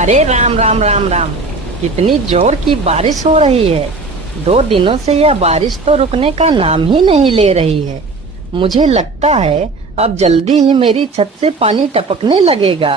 अरे राम राम राम राम। कितनी जोर की बारिश हो रही है। 2 दिनों से यह बारिश तो रुकने का नाम ही नहीं ले रही है। मुझे लगता है अब जल्दी ही मेरी छत से पानी टपकने लगेगा।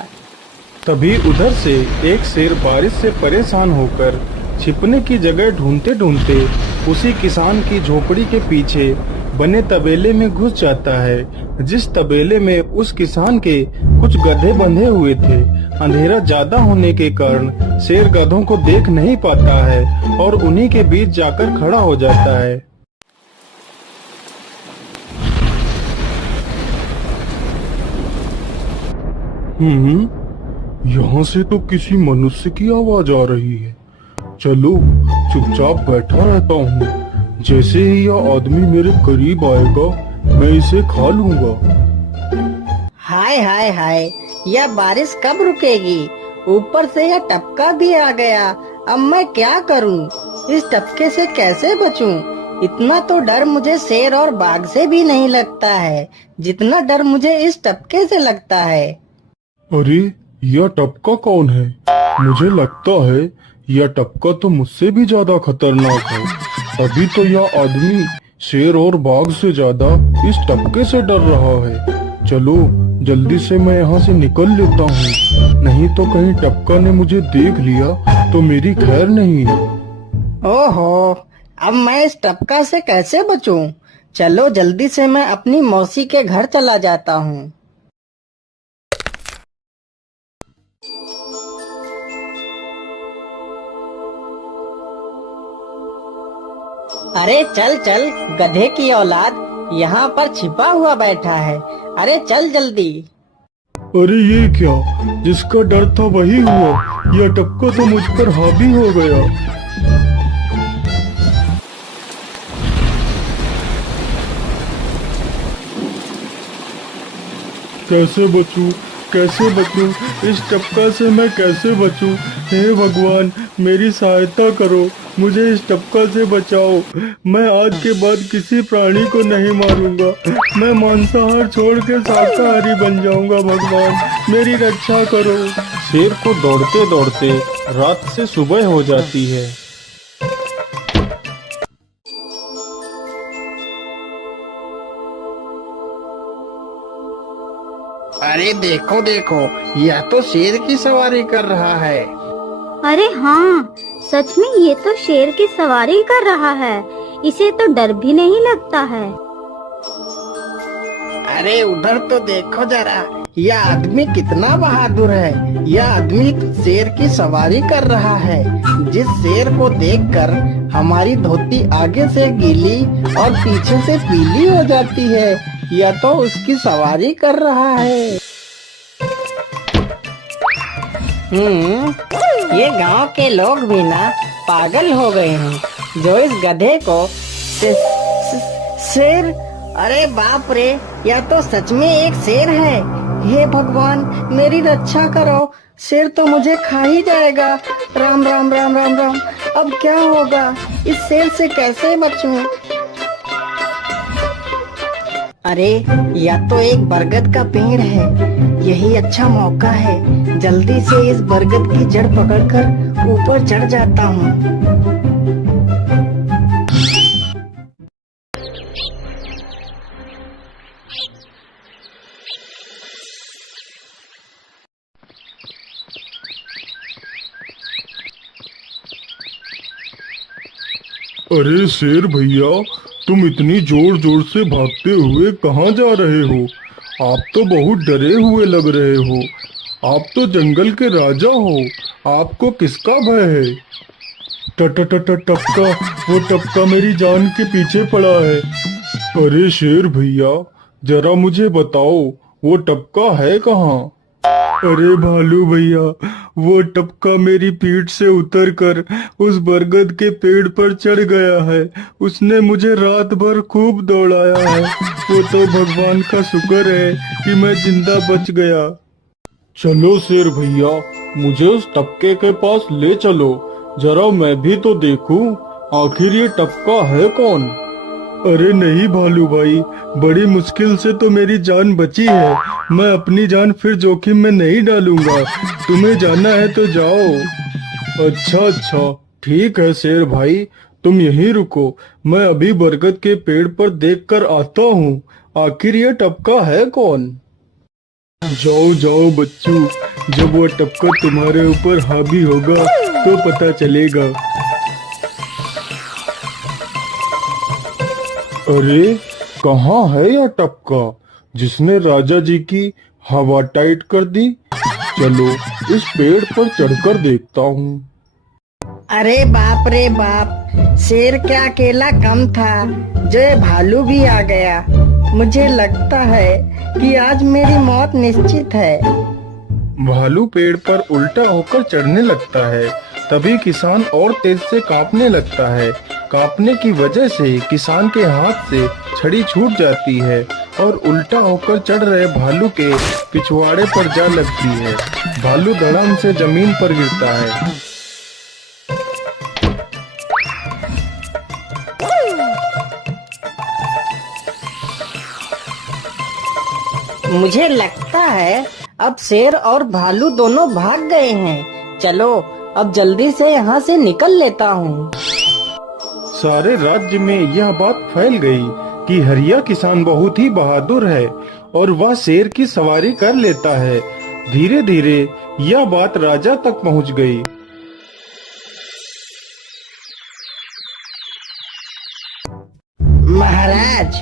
तभी उधर से एक शेर बारिश से परेशान होकर छिपने की जगह ढूंढते ढूंढते उसी किसान की झोपड़ी के पीछे बने तबेले में घुस जाता है, जिस तबेले में उस किसान के कुछ गधे बंधे हुए थे। अंधेरा ज्यादा होने के कारण शेर गधों को देख नहीं पाता है और उन्हीं के बीच जाकर खड़ा हो जाता है। यहाँ से तो किसी मनुष्य की आवाज आ रही है। चलो चुपचाप बैठा रहता हूँ। जैसे ही यह आदमी मेरे करीब आएगा मैं इसे खा लूंगा। हाय हाय हाय, यह बारिश कब रुकेगी? ऊपर से यह टपका भी आ गया। अब मैं क्या करूं? इस टपके से कैसे बचूं? इतना तो डर मुझे शेर और बाघ से भी नहीं लगता है जितना डर मुझे इस टपके से लगता है। अरे यह टपका कौन है? मुझे लगता है यह टपका तो मुझसे भी ज्यादा खतरनाक है। अभी तो यह आदमी शेर और बाघ से ज्यादा इस टपके से डर रहा है। चलो जल्दी से मैं यहाँ से निकल लेता हूँ, नहीं तो कहीं टपका ने मुझे देख लिया तो मेरी खैर नहीं। ओहो, अब मैं इस टपका से कैसे बचूं? चलो जल्दी से मैं अपनी मौसी के घर चला जाता हूँ। अरे चल चल गधे की औलाद, यहाँ पर छिपा हुआ बैठा है। अरे चल जल्दी। अरे ये क्या, जिसका डर था वही हुआ। यह टपका तो मुझ पर हावी हो गया। कैसे बचूं? कैसे बचूं? इस टपका से मैं कैसे बचूं? हे भगवान मेरी सहायता करो, मुझे इस टपका से बचाओ। मैं आज के बाद किसी प्राणी को नहीं मारूंगा। मैं मांसाहार छोड़ के शाकाहारी बन जाऊंगा। भगवान मेरी रक्षा करो। शेर को दौड़ते दौड़ते रात से सुबह हो जाती है। अरे देखो देखो, यह तो शेर की सवारी कर रहा है। अरे हाँ, सच में ये तो शेर की सवारी कर रहा है। इसे तो डर भी नहीं लगता है। अरे उधर तो देखो जरा, यह आदमी कितना बहादुर है। यह आदमी शेर की सवारी कर रहा है। जिस शेर को देखकर हमारी धोती आगे से गीली और पीछे से पीली हो जाती है, यह तो उसकी सवारी कर रहा है। ये गांव के लोग भी ना पागल हो गए हैं जो इस गधे को शेर। अरे बाप रे, यह तो सच में एक शेर है। हे भगवान मेरी रक्षा करो, शेर तो मुझे खा ही जाएगा। राम राम राम राम राम, अब क्या होगा? इस शेर से कैसे बचूं? अरे यह तो एक बरगद का पेड़ है। यही अच्छा मौका है, जल्दी से इस बरगद की जड़ पकड़कर ऊपर चढ़ जाता हूँ। अरे शेर भैया, तुम इतनी जोर जोर से भागते हुए कहाँ जा रहे हो? आप तो बहुत डरे हुए लग रहे हो। आप तो जंगल के राजा हो, आपको किसका भय है? टपका, वो टपका मेरी जान के पीछे पड़ा है। अरे शेर भैया, जरा मुझे बताओ वो टपका है कहाँ? अरे भालू भैया, वो टपका मेरी पीठ से उतरकर उस बरगद के पेड़ पर चढ़ गया है। उसने मुझे रात भर खूब दौड़ाया है। वो तो भगवान का शुक्र है कि मैं जिंदा बच गया। चलो शेर भैया, मुझे उस टपके के पास ले चलो, जरा मैं भी तो देखूं आखिर ये टपका है कौन। अरे नहीं भालू भाई, बड़ी मुश्किल से तो मेरी जान बची है। मैं अपनी जान फिर जोखिम में नहीं डालूंगा। तुम्हें जाना है तो जाओ। अच्छा अच्छा, ठीक है शेर भाई, तुम यहीं रुको। मैं अभी बरगद के पेड़ पर देख कर आता हूँ। आखिर ये टपका है कौन? जाओ जाओ बच्चों, जब वो टपका तुम्हारे ऊपर हावी होगा तो पता चलेगा। अरे कहाँ है यह टपका जिसने राजा जी की हवा टाइट कर दी? चलो इस पेड़ पर चढ़कर देखता हूँ। अरे बाप रे बाप, शेर क्या अकेला कम था, जो ये भालू भी आ गया। मुझे लगता है कि आज मेरी मौत निश्चित है। भालू पेड़ पर उल्टा होकर चढ़ने लगता है, तभी किसान और तेज से कांपने लगता है। कांपने की वजह से किसान के हाथ से छड़ी छूट जाती है और उल्टा होकर चढ़ रहे भालू के पिछवाड़े पर जा लगती है। भालू धड़ाम से जमीन पर गिरता है। मुझे लगता है अब शेर और भालू दोनों भाग गए हैं। चलो अब जल्दी से यहाँ से निकल लेता हूँ। सारे राज्य में यह बात फैल गई कि हरिया किसान बहुत ही बहादुर है और वह शेर की सवारी कर लेता है। धीरे धीरे यह बात राजा तक पहुँच गई। महाराज,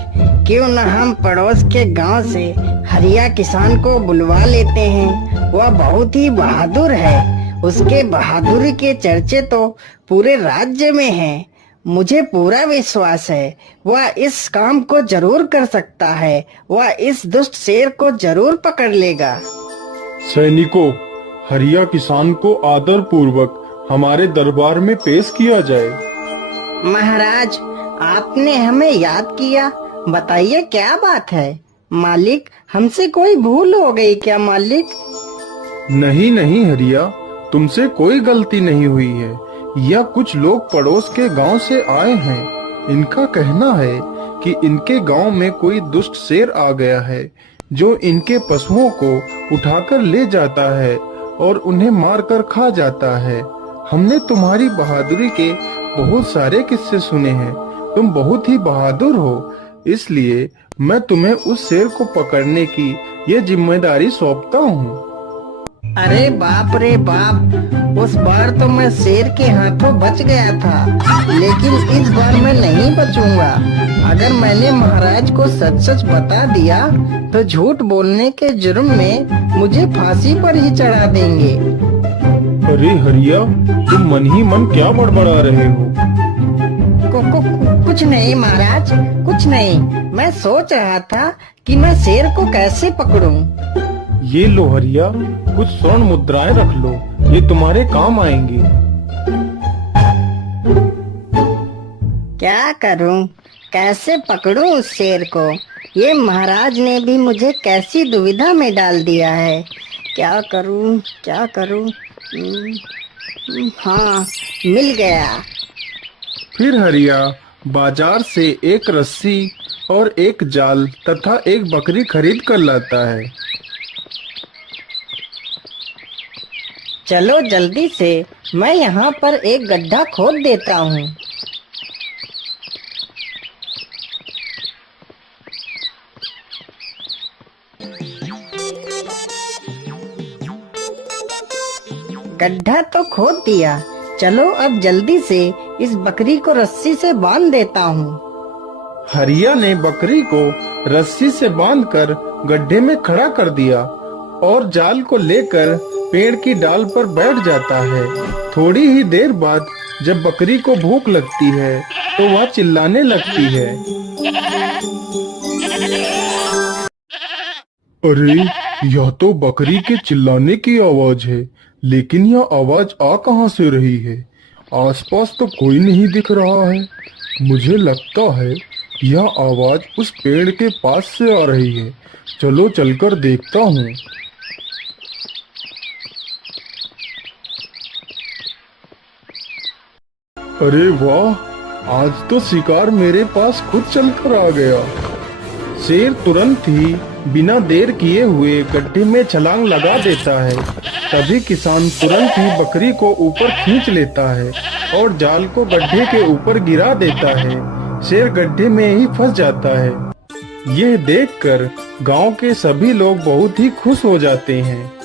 क्यों न हम पड़ोस के गांव से हरिया किसान को बुलवा लेते हैं। वह बहुत ही बहादुर है। उसके बहादुरी के चर्चे तो पूरे राज्य में हैं। मुझे पूरा विश्वास है वह इस काम को जरूर कर सकता है। वह इस दुष्ट शेर को जरूर पकड़ लेगा। सैनिकों, हरिया किसान को आदर पूर्वक हमारे दरबार में पेश किया जाए। महाराज, आपने हमें याद किया। बताइए क्या बात है। मालिक, हमसे कोई भूल हो गई क्या मालिक? नहीं नहीं हरिया, तुमसे कोई गलती नहीं हुई है। यह कुछ लोग पड़ोस के गांव से आए हैं। इनका कहना है कि इनके गांव में कोई दुष्ट शेर आ गया है जो इनके पशुओं को उठाकर ले जाता है और उन्हें मारकर खा जाता है। हमने तुम्हारी बहादुरी के बहुत सारे किस्से सुने हैं। तुम बहुत ही बहादुर हो, इसलिए मैं तुम्हें उस शेर को पकड़ने की ये जिम्मेदारी सौंपता हूँ। अरे बाप रे बाप, उस बार तो मैं शेर के हाथों बच गया था, लेकिन इस बार मैं नहीं बचूंगा। अगर मैंने महाराज को सच सच बता दिया तो झूठ बोलने के जुर्म में मुझे फांसी पर ही चढ़ा देंगे। अरे हरिया, तुम मन ही मन क्या बड़बड़ा रहे हो? कुछ नहीं महाराज, कुछ नहीं। मैं सोच रहा था कि मैं शेर को कैसे पकड़ूं। ये लो हरिया, कुछ स्वर्ण मुद्राएं रख लो, ये तुम्हारे काम आएंगी। क्या करूं, कैसे पकड़ूं उस शेर को? ये महाराज ने भी मुझे कैसी दुविधा में डाल दिया है। क्या करूं, क्या करूं? हाँ, मिल गया। फिर हरिया बाजार से एक रस्सी और एक जाल तथा एक बकरी खरीद कर लाता है। चलो जल्दी से, मैं यहाँ पर एक गड्ढा खोद देता हूँ। गड्ढा तो खोद दिया। चलो अब जल्दी से इस बकरी को रस्सी से बांध देता हूँ। हरिया ने बकरी को रस्सी से बांधकर गड्ढे में खड़ा कर दिया और जाल को लेकर पेड़ की डाल पर बैठ जाता है। थोड़ी ही देर बाद जब बकरी को भूख लगती है तो वह चिल्लाने लगती है। अरे, यह तो बकरी के चिल्लाने की आवाज है, लेकिन यह आवाज आ कहां से रही है? आसपास तो कोई नहीं दिख रहा है। मुझे लगता है यह आवाज उस पेड़ के पास से आ रही है। चलो चलकर देखता हूँ। अरे वाह, आज तो शिकार मेरे पास खुद चलकर आ गया। शेर तुरंत ही बिना देर किए हुए गड्ढे में छलांग लगा देता है। तभी किसान तुरंत ही बकरी को ऊपर खींच लेता है और जाल को गड्ढे के ऊपर गिरा देता है। शेर गड्ढे में ही फंस जाता है। यह देखकर गांव के सभी लोग बहुत ही खुश हो जाते हैं।